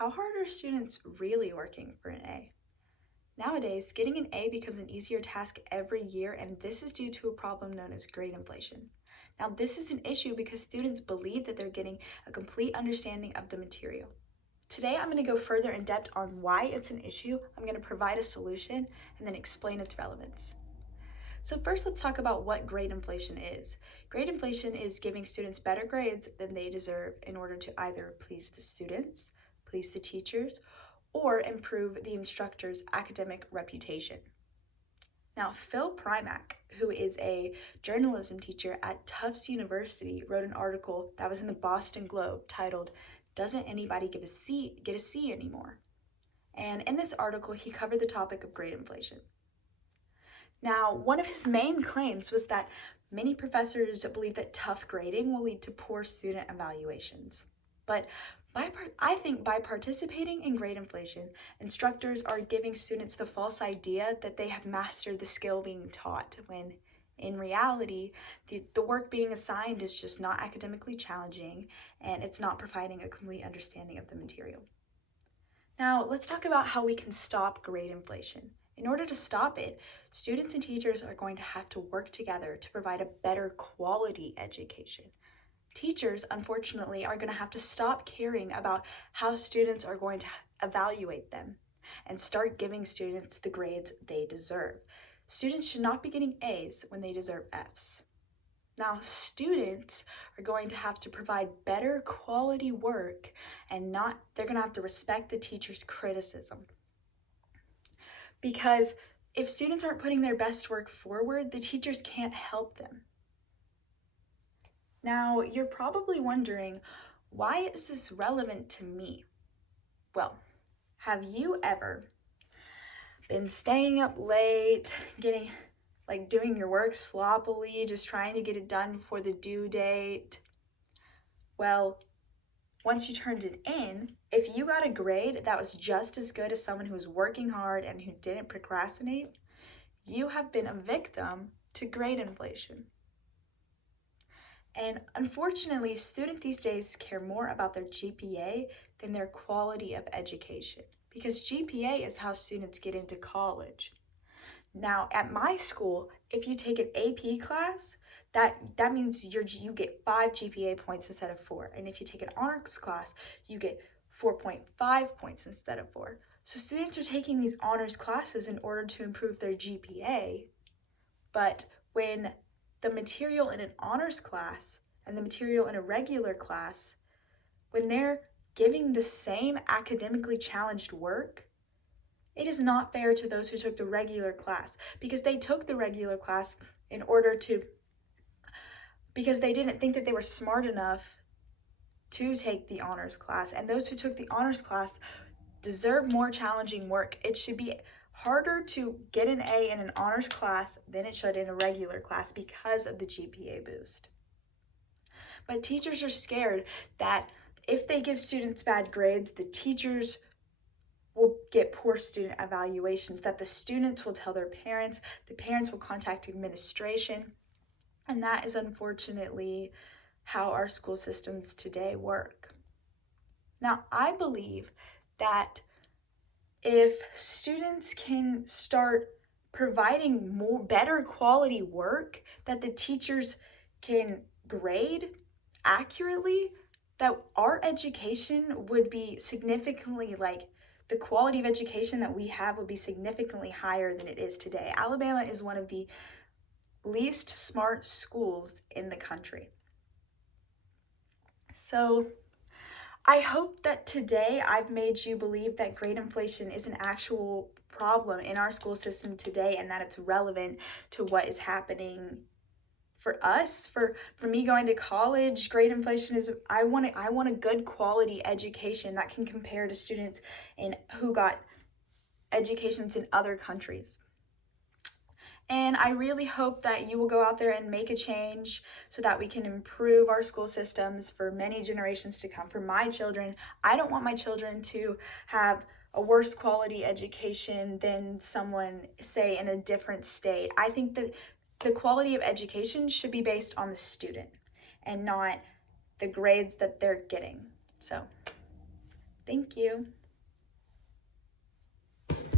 How hard are students really working for an A? Nowadays, getting an A becomes an easier task every year, and this is due to a problem known as grade inflation. Now, this is an issue because students believe that they're getting a complete understanding of the material. Today, I'm going to go further in depth on why it's an issue, I'm going to provide a solution, and then explain its relevance. So first, let's talk about what grade inflation is. Grade inflation is giving students better grades than they deserve in order to either please the students, please the teachers, or improve the instructor's academic reputation. Now, Phil Primack, who is a journalism teacher at Tufts University, wrote an article that was in the Boston Globe titled, "Doesn't Anybody Get a C Anymore?" And in this article, he covered the topic of grade inflation. Now, one of his main claims was that many professors believe that tough grading will lead to poor student evaluations. But I think by participating in grade inflation, instructors are giving students the false idea that they have mastered the skill being taught, when in reality, the work being assigned is just not academically challenging and it's not providing a complete understanding of the material. Now, let's talk about how we can stop grade inflation. In order to stop it, students and teachers are going to have to work together to provide a better quality education. Teachers, unfortunately, are going to have to stop caring about how students are going to evaluate them and start giving students the grades they deserve. Students should not be getting A's when they deserve F's. Now, students are going to have to provide better quality work and they're going to have to respect the teacher's criticism. Because if students aren't putting their best work forward, the teachers can't help them. Now, you're probably wondering, why is this relevant to me? Well, have you ever been staying up late, doing your work sloppily, just trying to get it done before the due date? Well, once you turned it in, if you got a grade that was just as good as someone who was working hard and who didn't procrastinate, you have been a victim to grade inflation. And unfortunately, students these days care more about their GPA than their quality of education, because GPA is how students get into college. Now, at my school, if you take an AP class, that means you get 5 GPA points instead of 4. And if you take an honors class, you get 4.5 points instead of 4. So students are taking these honors classes in order to improve their GPA. But when the material in an honors class and the material in a regular class, when they're giving the same academically challenged work, it is not fair to those who took the regular class, because they took the regular class because they didn't think that they were smart enough to take the honors class. And those who took the honors class deserve more challenging work. It should be harder to get an A in an honors class than it should in a regular class because of the GPA boost. But teachers are scared that if they give students bad grades, the teachers will get poor student evaluations, that the students will tell their parents, the parents will contact administration, and that is unfortunately how our school systems today work. Now, I believe that if students can start providing better quality work that the teachers can grade accurately, that our education would be significantly, the quality of education that we have would be significantly higher than it is today. Alabama is one of the least smart schools in the country. So I hope that today I've made you believe that grade inflation is an actual problem in our school system today, and that it's relevant to what is happening for us. For me going to college, grade inflation is, I want a good quality education that can compare to students who got educations in other countries. And I really hope that you will go out there and make a change so that we can improve our school systems for many generations to come. For my children, I don't want my children to have a worse quality education than someone, say, in a different state. I think that the quality of education should be based on the student and not the grades that they're getting. So Thank you.